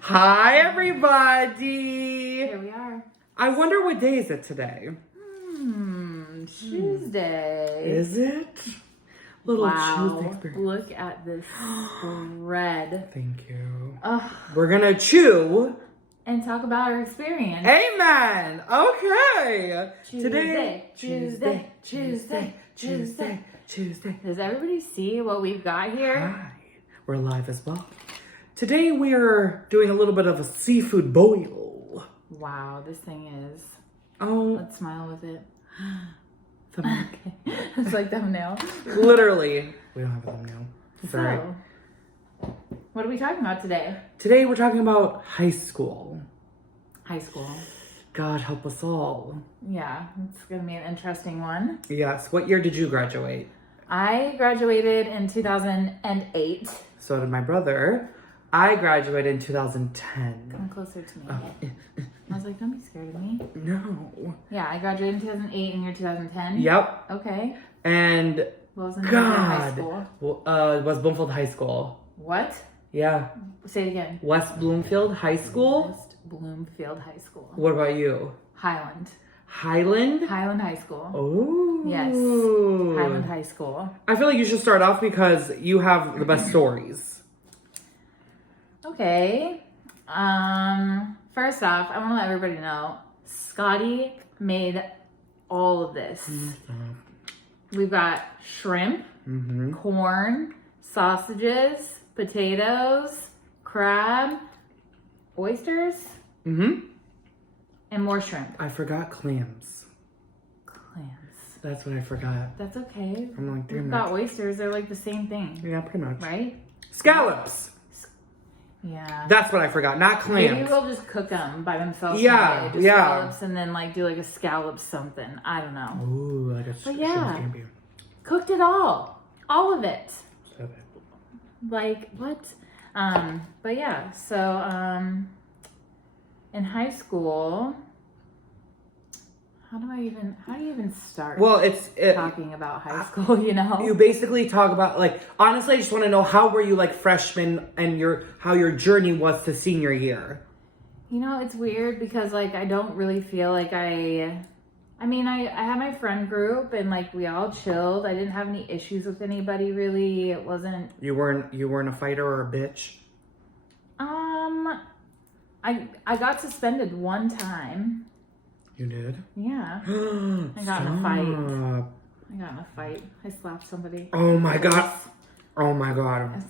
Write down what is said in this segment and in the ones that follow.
Hi, everybody. Here we are. I wonder what day is it today? Tuesday. Is it? Little Wow. Chewsday experience. Look at this spread. Thank you. Ugh. We're gonna chew. And talk about our experience. Amen. Okay. Tuesday. Does everybody see what we've got here? Hi. We're live as well. Today we're doing a little bit of a seafood boil. Wow, this thing is. Oh, Let's smile with it. thumbnail. It's like thumbnail. Literally. We don't have a thumbnail. Sorry. So, what are we talking about today? Today we're talking about high school. High school. God help us all. Yeah, it's going to be an interesting one. Yes. What year did you graduate? I graduated in 2008. So did my brother. I graduated in 2010. Come closer to me. Oh. I was like, don't be scared of me. No. Yeah, I graduated in 2008 and you're 2010? Yep. Okay. And What was the name of your high God, school? it was Bloomfield High School. What? Yeah. Say it again. West Bloomfield High School. West Bloomfield High School. What about you? Highland. Highland? Highland High School. Oh. Yes. Highland High School. I feel like you should start off because you have the best stories. Okay. First off, I want to let everybody know, Scotty made all of this. We've got shrimp, corn, sausages, potatoes, crab, oysters, and more shrimp. I forgot clams. Clams. That's what I forgot. That's okay. I'm like, We've got oysters. They're like the same thing, Yeah, pretty much. right? Scallops. Yeah. That's what I forgot. Not clams. Maybe we'll just cook them by themselves. Yeah, someday. Just yeah. scallops and then like do like a scallop something. I don't know. Ooh, like a But yeah. scampi. Cooked it all of it. Okay. Like what? But yeah. So in high school, how do you even start? Well, talking about high school. You know. You basically talk about, like, honestly, I just want to know, how were you like freshman and how your journey was to senior year? You know, it's weird because like I don't really feel like I had my friend group and like we all chilled. I didn't have any issues with anybody really. It wasn't. You weren't a fighter or a bitch? I got suspended one time. You did? Yeah. I got in a fight. I slapped somebody. Oh my god. Oh my god.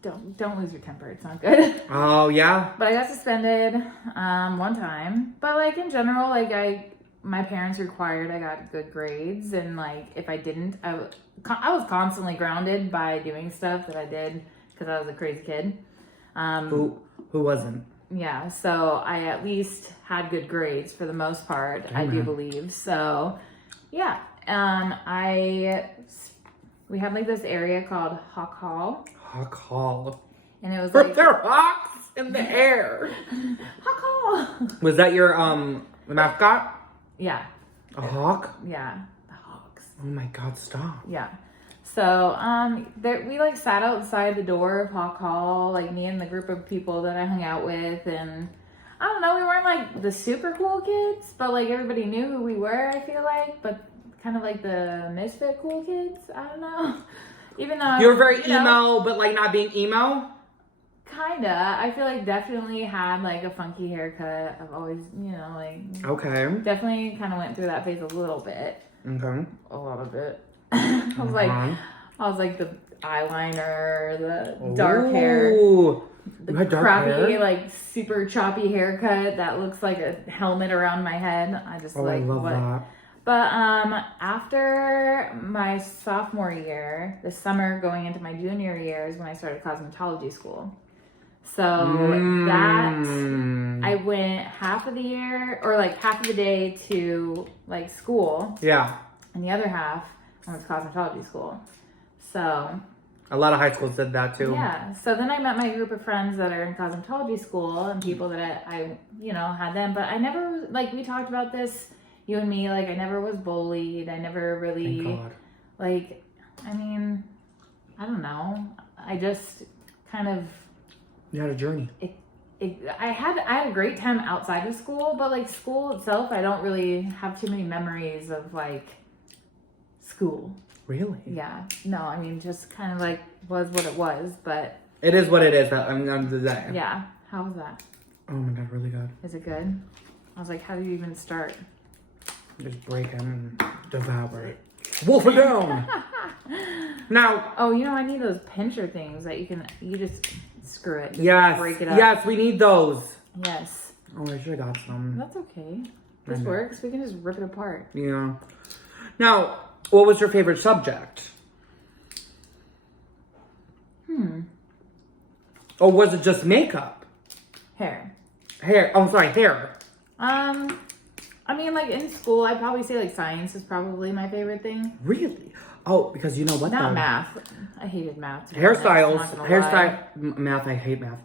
Don't lose your temper. It's not good. Oh yeah? But I got suspended one time. But like in general, like my parents required I got good grades, and like if I didn't, I was constantly grounded by doing stuff that I did because I was a crazy kid. Who wasn't? Yeah, so I at least had good grades for the most part, I do believe. So, yeah, we had like this area called Hawk Hall. Hawk Hall. And it was like... There are hawks in the air. Hawk Hall! Was that your, the mascot? Yeah. A hawk? Yeah, the Hawks. Oh my god, stop. Yeah. So, we like sat outside the door of Hawk Hall, like me and the group of people that I hung out with, and I don't know, we weren't like the super cool kids, but like everybody knew who we were, I feel like, but kind of like the misfit cool kids, I don't know. Even though you were very emo, but like not being emo? Kinda. I feel like definitely had like a funky haircut. I've always, like... Okay. Definitely kind of went through that phase a little bit. Okay. A lot of it. I was like the eyeliner, the dark hair, the crappy, like super choppy haircut that looks like a helmet around my head. I just I love that. But after my sophomore year, the summer going into my junior year is when I started cosmetology school. So that I went half of the year or like half of the day to like school. Yeah. And the other half I went to cosmetology school. So a lot of high schools did that too. Yeah. So then I met my group of friends that are in cosmetology school and people that I had them. But I never, like, we talked about this, you and me, like, I never was bullied. I never really, Thank God. like, I mean, I don't know. I just kind of... You had a journey. I had a great time outside of school, but like school itself, I don't really have too many memories of like school. Really? Yeah. No, I mean, just kind of like was what it was, but... It is what it is. I'm that. Yeah. How was that? Oh my God, really good. Is it good? I was like, how do you even start? Just break it and devour it. Wolf it down! Now... Oh, you know, I need those pincher things that you just screw it. Just Yes. break it up. Yes, we need those. Yes. Oh, I should have got some. That's okay. This works. We can just rip it apart. Yeah. Now, what was your favorite subject? Or was it just makeup? Hair. Hair. Oh, sorry, hair. I mean, like in school, I'd probably say like science is probably my favorite thing. Really? Oh, because you know what? Not though? math. I hated math. Math, I hate math.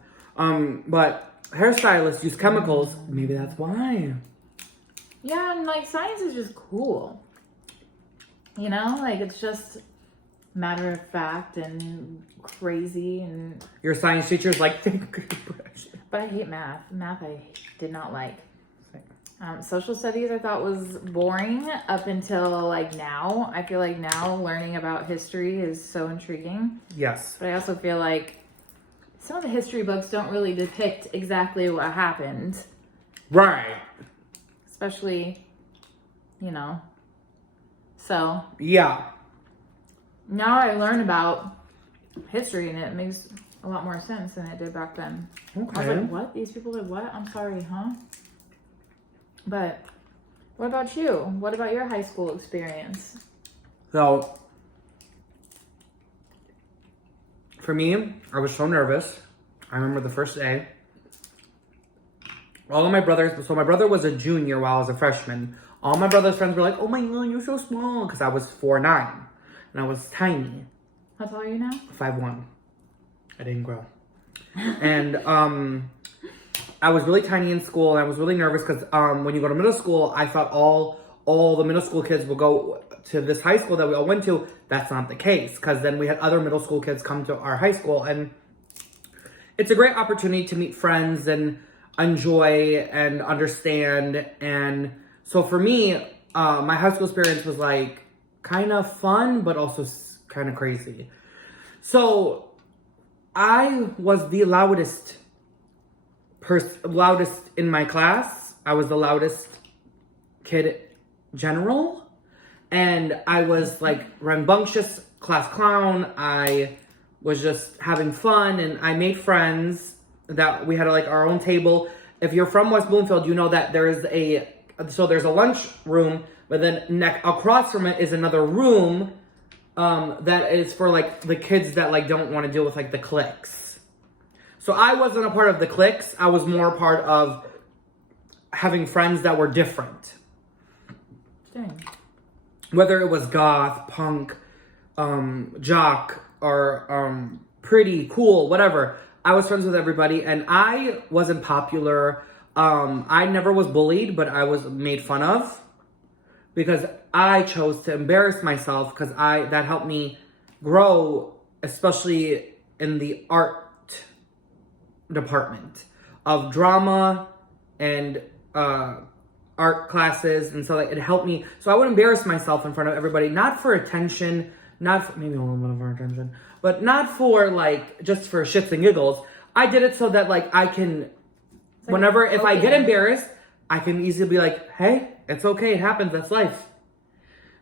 But hairstylists use chemicals. Maybe that's why. Yeah, and like science is just cool. You know, like it's just matter of fact and crazy and... Your science teacher's like... But I hate math. Math I did not like. Social studies I thought was boring up until like now. I feel like now learning about history is so intriguing. Yes. But I also feel like some of the history books don't really depict exactly what happened. Right. Especially, you know. So. Yeah. Now I learn about history and it makes a lot more sense than it did back then. Okay. I was like, what? These people did what? I'm sorry, huh? But what about you? What about your high school experience? So, for me, I was so nervous. I remember the first day. All of my brothers, so my brother was a junior while I was a freshman. All my brother's friends were like, oh my God, you're so small. Because I was 4'9". And I was tiny. How tall are you now? 5'1". I didn't grow. And I was really tiny in school, and I was really nervous because when you go to middle school, I thought all the middle school kids will go to this high school that we all went to. That's not the case, because then we had other middle school kids come to our high school, and it's a great opportunity to meet friends and enjoy and understand. And so for me, my high school experience was like kind of fun, but also kind of crazy. So I was the loudest in my class. I was the loudest kid general. And I was like rambunctious class clown. I was just having fun and I made friends that we had like our own table. If you're from West Bloomfield, you know that there's a lunch room, but then across from it is another room that is for like the kids that like don't want to deal with like the cliques. So I wasn't a part of the cliques. I was more a part of having friends that were different. Dang. Whether it was goth, punk, jock, or pretty, cool, whatever. I was friends with everybody, and I wasn't popular. I never was bullied, but I was made fun of because I chose to embarrass myself because that helped me grow, especially in the art department of drama and art classes, and so like, it helped me. So I would embarrass myself in front of everybody, not for attention, not for, maybe a little bit of attention, but not for like just for shits and giggles. I did it so that like I can, like, whenever if I get embarrassed, I can easily be like, hey, it's okay, it happens, that's life.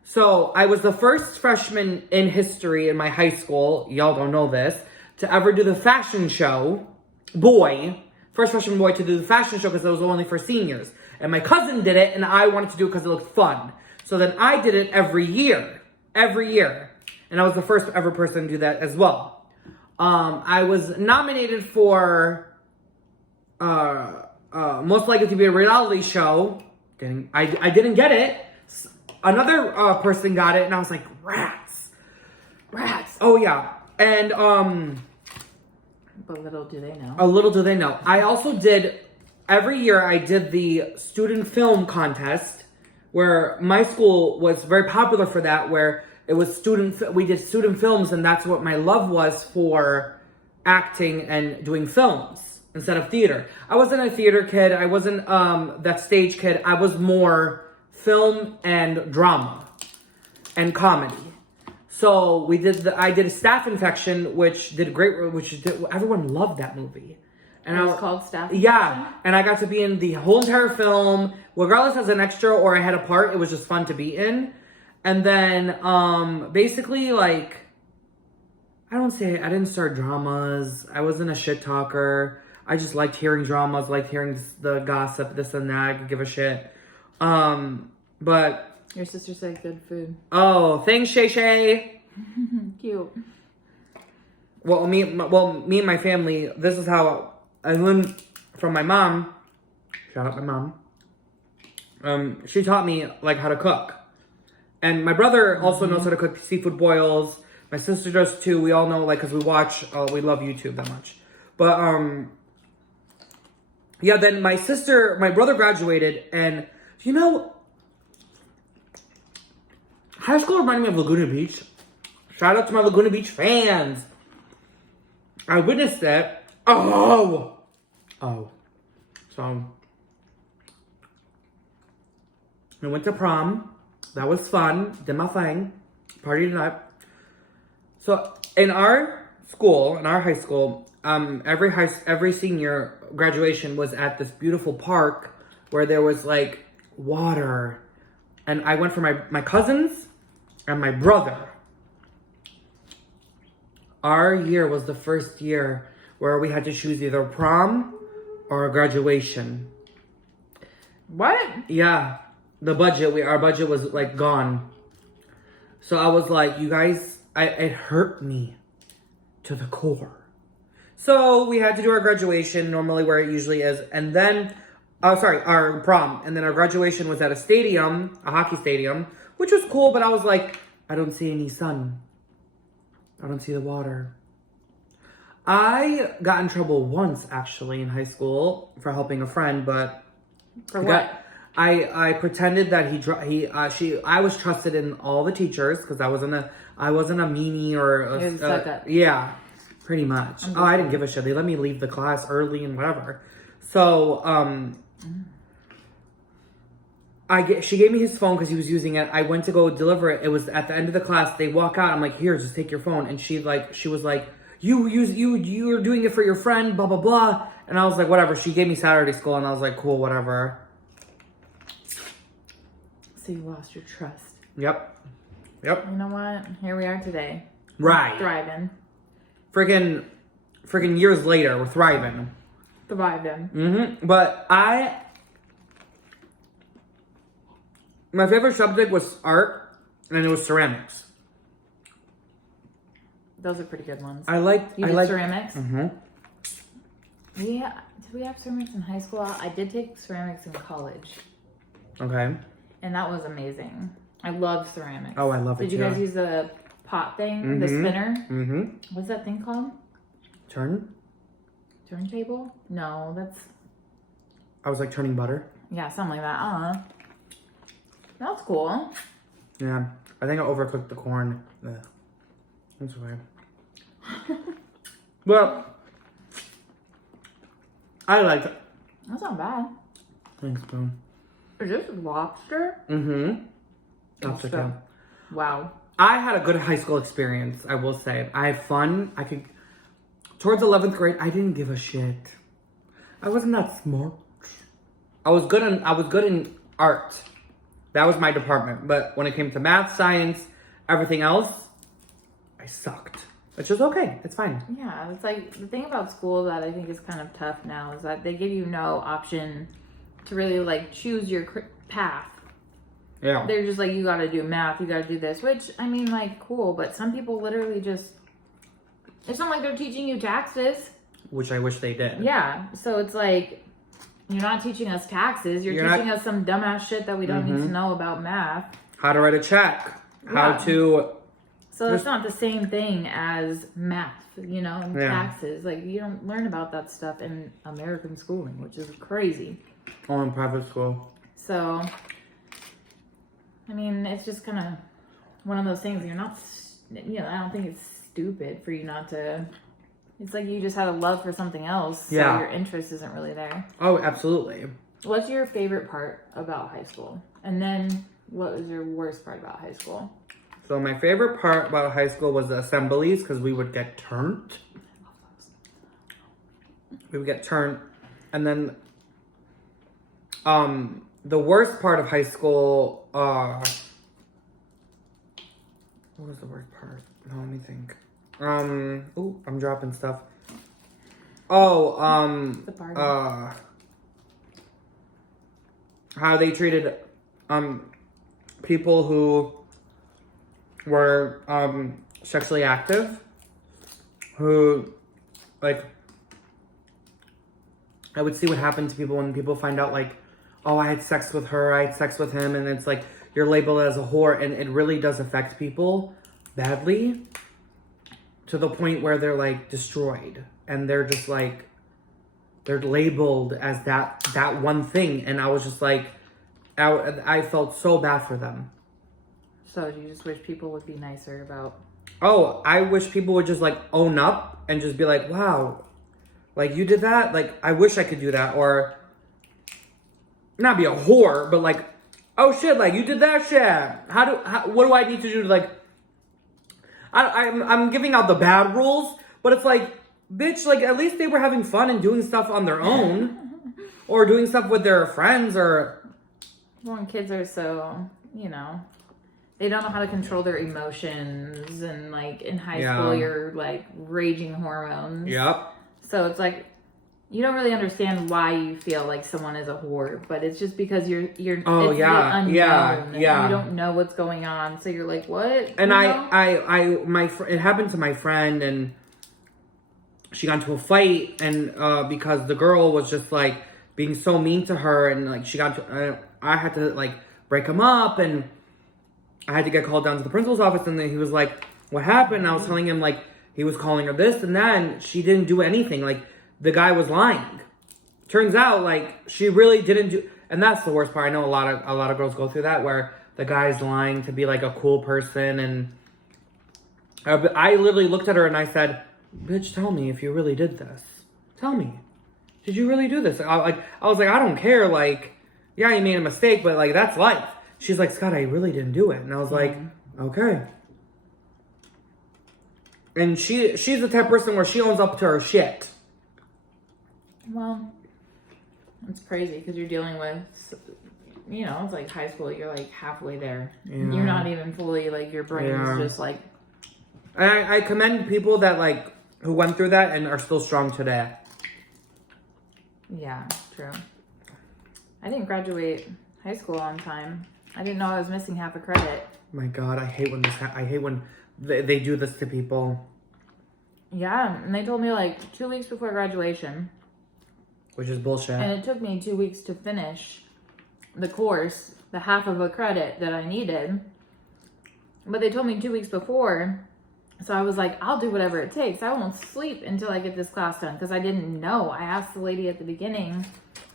So I was the first freshman in history in my high school, y'all don't know this, to ever do the fashion show. First freshman boy to do the fashion show because it was only for seniors. And my cousin did it and I wanted to do it because it looked fun. So then I did it every year. And I was the first ever person to do that as well. I was nominated for Most Likely to Be a Reality Show. I didn't get it. Another person got it and I was like, rats. Oh yeah. And but little do they know. Little do they know. I also did, every year I did the student film contest where my school was very popular for that, where it was we did student films, and that's what my love was for acting and doing films instead of theater. I wasn't a theater kid. I wasn't that stage kid. I was more film and drama and comedy. So I did a staph infection, which did great. Everyone loved that movie. And it was called Staph Infection? Yeah, and I got to be in the whole entire film, regardless as an extra or I had a part. It was just fun to be in. And then, basically, like, I didn't start dramas. I wasn't a shit talker. I just liked hearing dramas, liked hearing the gossip, this and that. I could give a shit. But your sister said good food. Oh, thanks, Shay Shay. Cute. Well, me and my family. This is how I learned from my mom. Shout out my mom. She taught me like how to cook, and my brother also knows how to cook seafood boils. My sister does too. We all know, like, because we watch. We love YouTube that much. But yeah. Then my brother graduated, and you know, high school reminded me of Laguna Beach. Shout out to my Laguna Beach fans. I witnessed it. So I went to prom. That was fun. Did my thing. Partied up. So in our school, in our high school, every senior graduation was at this beautiful park where there was like water. And I went for my cousins and my brother. Our year was the first year where we had to choose either prom or graduation. What? Yeah. Our budget was like gone. So I was like, you guys, it hurt me to the core. So we had to do our graduation normally where it usually is. And then, our prom. And then our graduation was at a stadium, a hockey stadium, which was cool. But I was like, I don't see any sun. I don't see the water. I got in trouble once, actually, in high school for helping a friend, but... For what? I pretended that I was trusted in all the teachers, because I wasn't a meanie or yeah, pretty much. I didn't give a shit. They let me leave the class early and whatever. So, she gave me his phone because he was using it. I went to go deliver it. It was at the end of the class. They walk out. I'm like, here, just take your phone. And she was like, you're doing it for your friend, blah, blah, blah. And I was like, whatever. She gave me Saturday school and I was like, cool, whatever. So you lost your trust. Yep. You know what? Here we are today. Right. Thriving. Freaking years later, we're thriving. Thriving. But my favorite subject was art, and it was ceramics. Those are pretty good ones. I liked ceramics? Yeah. Did we have ceramics in high school? I did take ceramics in college. Okay. And that was amazing. I love ceramics. Oh, I love it. Did you guys use the pot thing? The spinner? What's that thing called? Turntable? No, that's... I was like turning butter. Yeah, something like that. That's cool. Yeah. I think I overcooked the corn. Ugh. That's okay. Well, I liked it. That's not bad. Thanks, boo. Is this lobster? Lobster tail. Wow. I had a good high school experience, I will say. I had fun. Towards 11th grade, I didn't give a shit. I wasn't that smart. I was good in art. That was my department. But when it came to math, science, everything else, I sucked. Which is okay. It's fine. Yeah, it's like the thing about school that I think is kind of tough now is that they give you no option to really like choose your path. Yeah. They're just like, you got to do math, you got to do this, which I mean, like, cool, but some people literally just, it's not like they're teaching you taxes. Which I wish they did. Yeah. So it's like, you're not teaching us taxes. You're teaching us some dumbass shit that we don't need to know about math. How to write a check. How to... So it's not the same thing as math, and taxes. Like, you don't learn about that stuff in American schooling, which is crazy. Or in private school. So, I mean, it's just kind of one of those things. You're not, I don't think it's stupid for you not to, It's like you just had a love for something else, so Yeah. your interest isn't really there. Oh, absolutely. What's your favorite part about high school? And then what was your worst part about high school? So my favorite part about high school was the assemblies because we would get turned. We would get turned. And then the worst part of high school, what was the worst part? No, let me think. Ooh, I'm dropping stuff. The party. How they treated people who were sexually active, who, like, I would see what happened to people when people find out, like, oh, I had sex with her, I had sex with him, and it's like, you're labeled as a whore, and it really does affect people badly to the point where they're, like, destroyed, and they're just, like, they're labeled as that one thing, and I was just, like, I felt so bad for them. So you just wish people would be nicer about... Oh, I wish people would just, like, own up and just be like, wow, like, you did that? Like, I wish I could do that. Or, not be a whore, but, like, oh, shit, like, you did that shit. What do I need to do to, like... I'm giving out the bad rules, but it's like, bitch, like, at least they were having fun and doing stuff on their own. Or doing stuff with their friends, or... When kids are so, you know... They don't know how to control their emotions, and, like, in high school, you're, like, raging hormones. Yep. So it's like, you don't really understand why you feel like someone is a whore, but it's just because you're Oh, it's yeah, the unknown, yeah, and yeah. you don't know what's going on, so you're like, what? And You know? it happened to my friend, and she got into a fight, and because the girl was just, like, being so mean to her, and, like, I had to, like, break him up, and I had to get called down to the principal's office, and then he was like, what happened? And I was telling him, like, he was calling her this and that, and she didn't do anything. Like, the guy was lying. Turns out, like, she really didn't do, and that's the worst part. I know a lot of girls go through that, where the guy's lying to be, like, a cool person, and I literally looked at her and I said, bitch, tell me if you really did this. Tell me. Did you really do this? I was like, I don't care, like, yeah, you made a mistake, but, like, that's life. She's like, Scott, I really didn't do it. And I was like, okay. And she's the type of person where she owns up to her shit. Well, it's crazy because you're dealing with, you know, it's like high school. You're like halfway there. Yeah. You're not even fully, like, your brain is just like... And I commend people that, like, who went through that and are still strong today. Yeah, true. I didn't graduate high school on time. I didn't know I was missing half a credit. My God, I hate when I hate when they do this to people. Yeah, and they told me, like, 2 weeks before graduation. Which is bullshit. And it took me 2 weeks to finish the course, the half of a credit that I needed. But they told me 2 weeks before. So I was like, I'll do whatever it takes. I won't sleep until I get this class done. Because I didn't know. I asked the lady at the beginning,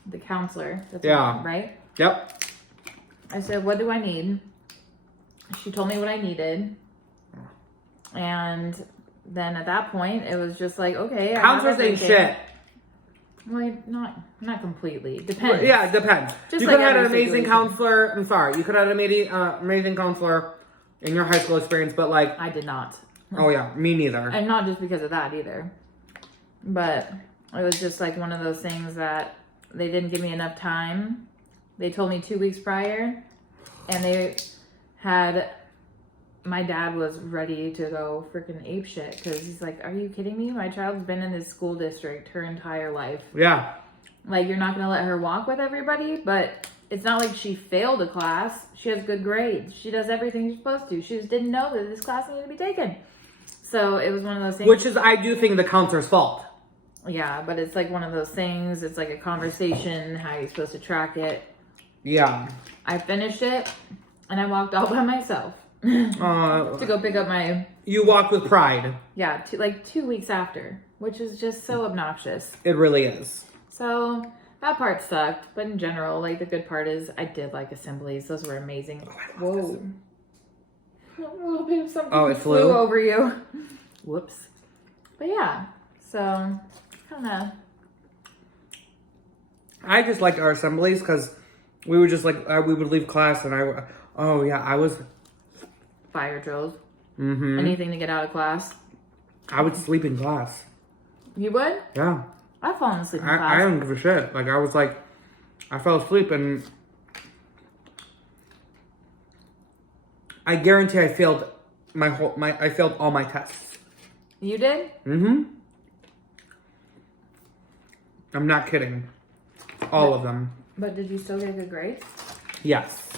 the counselor. That's right? Yep. I said, what do I need? She told me what I needed. And then at that point, it was just like, okay. Counselors ain't shit. Well, not completely. Depends. Yeah, it depends. Just you like could have had an every amazing situation. counselor. I'm sorry. You could have had an amazing counselor in your high school experience, but, like... I did not. Oh, yeah. Me neither. And not just because of that either. But it was just like one of those things that they didn't give me enough time. They told me 2 weeks prior, and my dad was ready to go freaking apeshit because he's like, are you kidding me? My child's been in this school district her entire life. Yeah. Like, you're not going to let her walk with everybody, but it's not like she failed a class. She has good grades. She does everything she's supposed to. She just didn't know that this class needed to be taken. So it was one of those things. Which is, I do think, the counselor's fault. Yeah, but it's like one of those things. It's like a conversation, how you're supposed to track it. Yeah. I finished it, and I walked all by myself to go pick up my... You walk with pride. Yeah, like 2 weeks after, which is just so obnoxious. It really is. So that part sucked, but in general, like, the good part is I did like assemblies. Those were amazing. Oh, I love Whoa. A little bit of something Oh, it flew over you. Whoops. But yeah, So, kind of. I just liked our assemblies because we would just like, we would leave class and I was. Fire drills. Mm-hmm. Anything to get out of class. I would sleep in class. You would? Yeah. I've fallen asleep in I class. don't give a shit. Like, I was like, I fell asleep and I guarantee I failed I failed all my tests. You did? Mm-hmm. I'm not kidding. All of them. But did you still get good grades? Yes.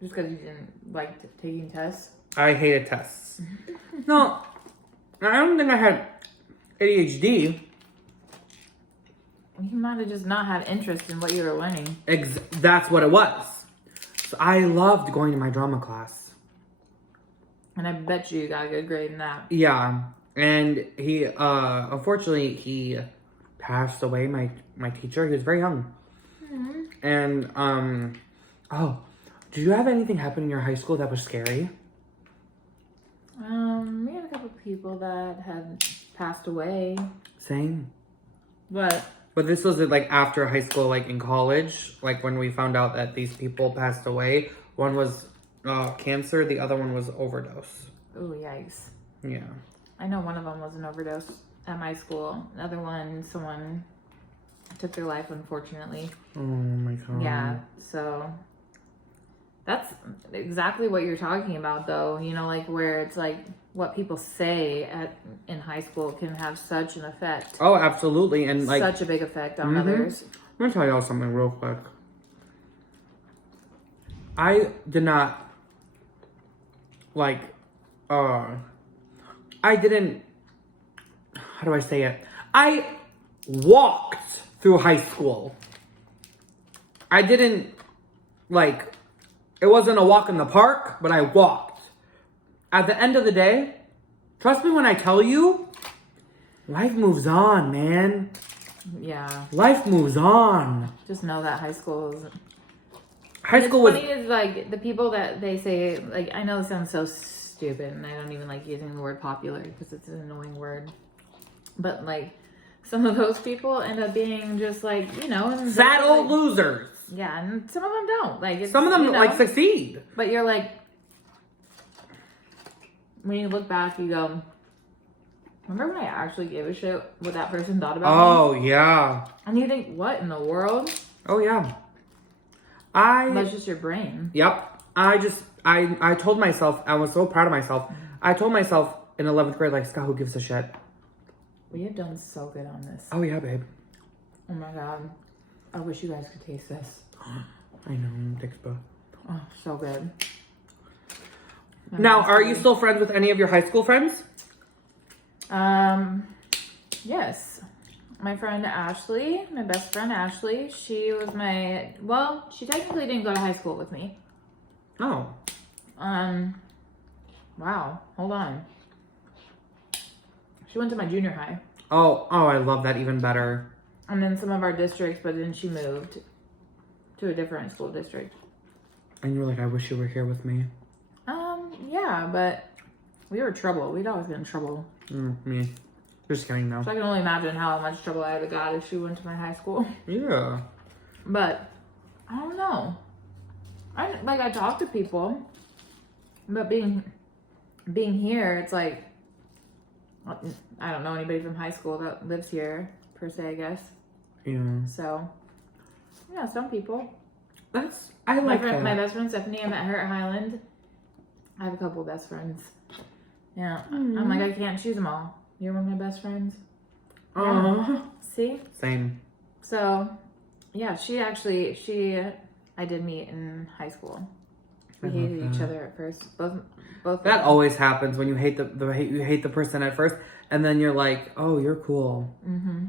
Just because you didn't like taking tests? I hated tests. No, I don't think I had ADHD. You might have just not had interest in what you were learning. That's what it was. So I loved going to my drama class. And I bet you got a good grade in that. Yeah. And he, unfortunately, he passed away, my teacher. He was very young. Mm-hmm. And, did you have anything happen in your high school that was scary? We had a couple of people that had passed away. Same. But this was like after high school, like in college, like when we found out that these people passed away. One was cancer, the other one was overdose. oh, yikes. Yeah. I know one of them was an overdose at my school. Another one, someone took their life, unfortunately. Oh my god. Yeah, so that's exactly what you're talking about, though. You know, like where it's like what people say in high school can have such an effect. Oh, absolutely. And like such a big effect on others. I'm gonna tell y'all something real quick. I did not like I didn't, how do I say it? I walked through high school. I didn't like, it wasn't a walk in the park, but I walked. At the end of the day, trust me when I tell you, life moves on, man. Yeah. Life moves on. Just know that high school is... High school was... It's funny is like the people that they say, like, I know it sounds so stupid and I don't even like using the word popular because it's an annoying word. But like, some of those people end up being just like, you know... sad old losers. Yeah, and some of them don't. Like, it's, some of them, you know, like, succeed. But you're like... When you look back, you go... Remember when I actually gave a shit what that person thought about me? Oh, yeah. And you think, what in the world? Oh, yeah. That's just your brain. Yep. I told myself, I was so proud of myself. I told myself in 11th grade, like, Scott, who gives a shit? We have done so good on this. Oh, yeah, babe. Oh, my God. I wish you guys could taste this. I know. Thanks, bro. Oh, so good. Now, are you still friends with any of your high school friends? Yes. My friend Ashley, my best friend Ashley, she was well, she technically didn't go to high school with me. Oh. Wow. Hold on. She went to my junior high. Oh, I love that even better. And then some of our districts, but then she moved to a different school district. And you're like, I wish you were here with me. Yeah, but we were trouble. We'd always get in trouble. Me. Just kidding, no. So I can only imagine how much trouble I would have got if she went to my high school. Yeah. But I don't know. I talk to people, but being here, it's like I don't know anybody from high school that lives here per se, I guess. Yeah. So yeah, some people. I like my that. My best friend Stephanie, I met her at Highland. I have a couple of best friends. Yeah, I'm like I can't choose them all. You're one of my best friends. Yeah. See? Same. So, yeah, I did meet in high school. We hated each other at first. Both. That always happens when you hate you hate the person at first, and then you're like, oh, you're cool. Mm-hmm.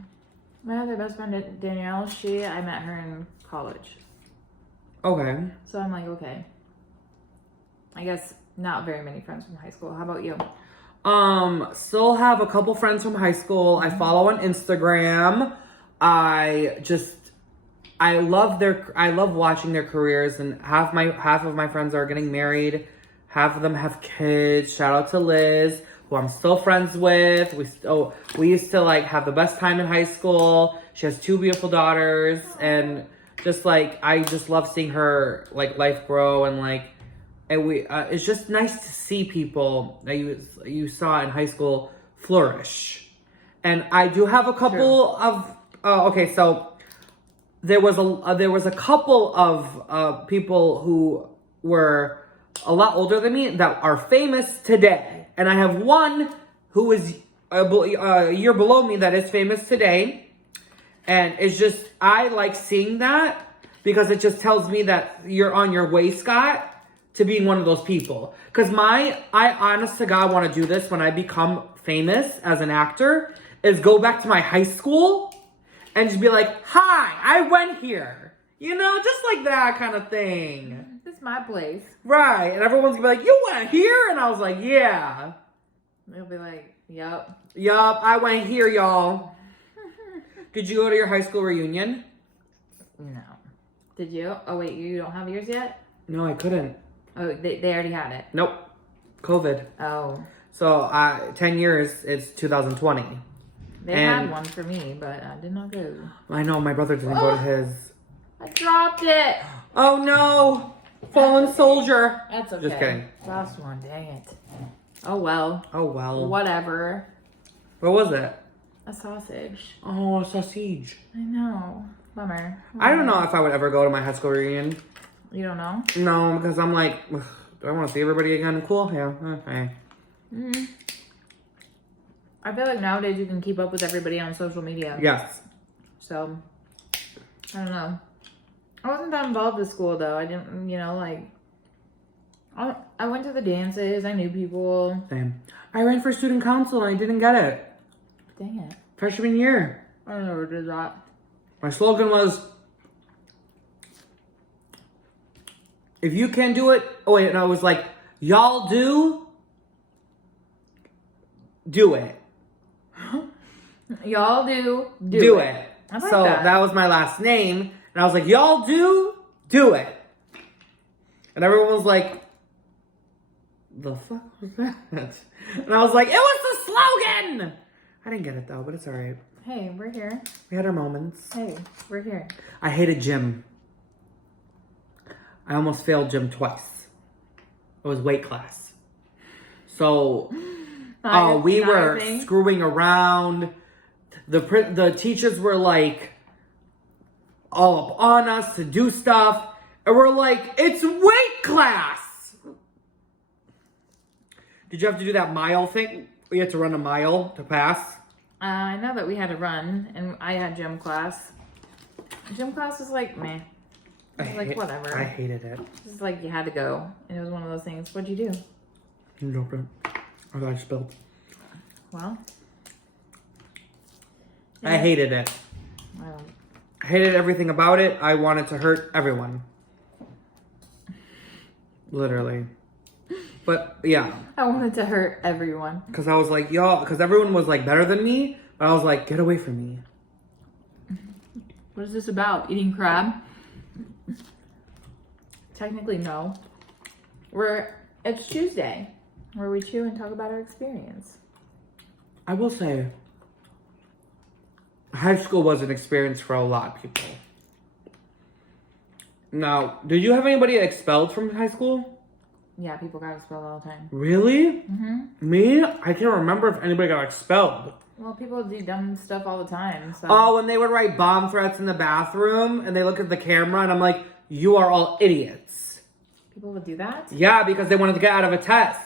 My other best friend Danielle, I met her in college. Okay. So I'm like, okay. I guess not very many friends from high school. How about you? Still have a couple friends from high school. I follow on Instagram. I love watching their careers, and half of my friends are getting married. Half of them have kids. Shout out to Liz. who I'm still friends with. We used to like have the best time in high school. She has 2 beautiful daughters, and just like I just love seeing her like life grow, and like it's just nice to see people that you saw in high school flourish. And I do have a couple of okay, so there was a couple of people who were a lot older than me that are famous today, and I have one who is a year below me that is famous today, and it's just I like seeing that because it just tells me that you're on your way, Scott, to being one of those people. Because I honest to God want to do this when I become famous as an actor, is go back to my high school and just be like, hi, I went here. You know, just like that kind of thing. This is my place. Right. And everyone's gonna be like, you went here? And I was like, yeah. They'll be like, yup. Yup, I went here, y'all. Did you go to your high school reunion? No. Did you? Oh, wait, you don't have yours yet? No, I couldn't. Oh, they already had it. Nope. COVID. Oh. So 10 years, it's 2020. They had one for me, but I did not go. I know, my brother didn't go to his. I dropped it. Oh no! Fallen soldier. That's okay. Just kidding. Last one, dang it. Oh well. Oh well. Whatever. What was it? A sausage. Oh, a sausage. I know. Bummer. I don't know if I would ever go to my high school reunion. You don't know? No, because I'm like, ugh, do I want to see everybody again? Cool, yeah, okay. I feel like nowadays you can keep up with everybody on social media. Yes. So, I don't know. I wasn't that involved with school though. I didn't, like, I went to the dances. I knew people. Same. I ran for student council and I didn't get it. Dang it. Freshman year. I never did that. My slogan was, if you can do it, oh wait, no, it was like, y'all do it. Y'all do it. I like So that was my last name. And I was like, y'all do it. And everyone was like, the fuck was that? And I was like, it was the slogan. I didn't get it though, but it's all right. Hey, we're here. We had our moments. Hey, we're here. I hated gym. I almost failed gym twice. It was weight class. So we were screwing around. The teachers were like all up on us to do stuff. And we're like, it's weight class. Did you have to do that mile thing? You had to run a mile to pass? I know that we had to run, and I had gym class. Gym class was like, meh. It was like, whatever. I hated it. It's like you had to go, and it was one of those things. What'd you do? You dropped it. I thought I spilled. Well. Yeah. I hated it. Well. I hated everything about it. I wanted to hurt everyone. Literally. But yeah. I wanted to hurt everyone. Because I was like, y'all, because everyone was like better than me. But I was like, get away from me. What is this about? Eating crab? Technically, no. It's Chewsday, where we chew and talk about our experience. I will say, high school was an experience for a lot of people. Now, did you have anybody expelled from high school? Yeah, people got expelled all the time. Really? Mm-hmm. Me? I can't remember if anybody got expelled. Well, people do dumb stuff all the time. So. Oh, when they would write bomb threats in the bathroom and they look at the camera and I'm like, you are all idiots. People would do that? Yeah, because they wanted to get out of a test.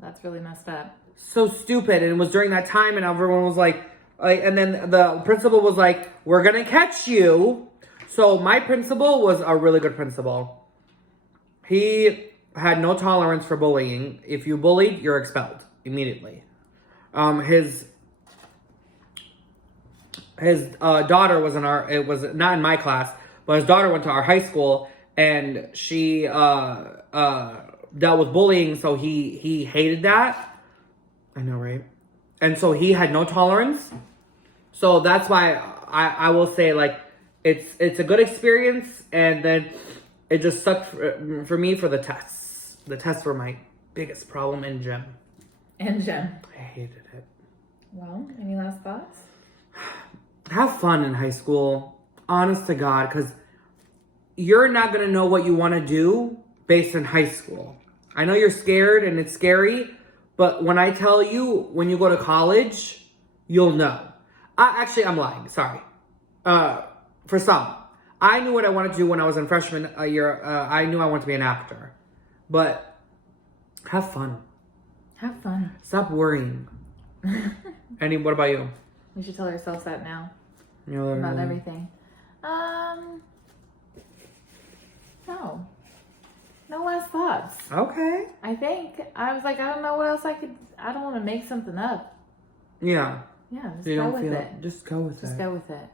That's really messed up. So stupid. And it was during that time and everyone was like, and then the principal was like, we're going to catch you. So my principal was a really good principal. He had no tolerance for bullying. If you bullied, you're expelled immediately. His daughter was it was not in my class, but his daughter went to our high school and she dealt with bullying, so he hated that. I know, right? And so he had no tolerance. So that's why I will say, like, it's a good experience, and then it just sucked for me for the tests. The tests were my biggest problem in gym. And Jen. I hated it. Well, any last thoughts? Have fun in high school. Honest to God, because you're not going to know what you want to do based in high school. I know you're scared and it's scary, but when I tell you, when you go to college, you'll know. I'm lying. Sorry. For some. I knew what I wanted to do when I was in freshman year. I knew I wanted to be an actor. But have fun. Have fun. Stop worrying. What about you? We should tell ourselves that now. About About everything. No. No last thoughts. Okay. I think I was like, I don't know what else I don't want to make something up. Yeah. Yeah, just You go don't with feel it. Just go with it. Just go with it.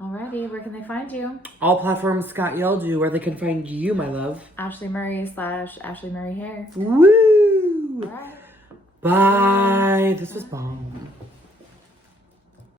Alrighty, where can they find you? All platforms Scott yelled you where they can find you, my love. Ashley Murray / Ashley Murray Hair. Woo! Alright. Bye. This was bomb.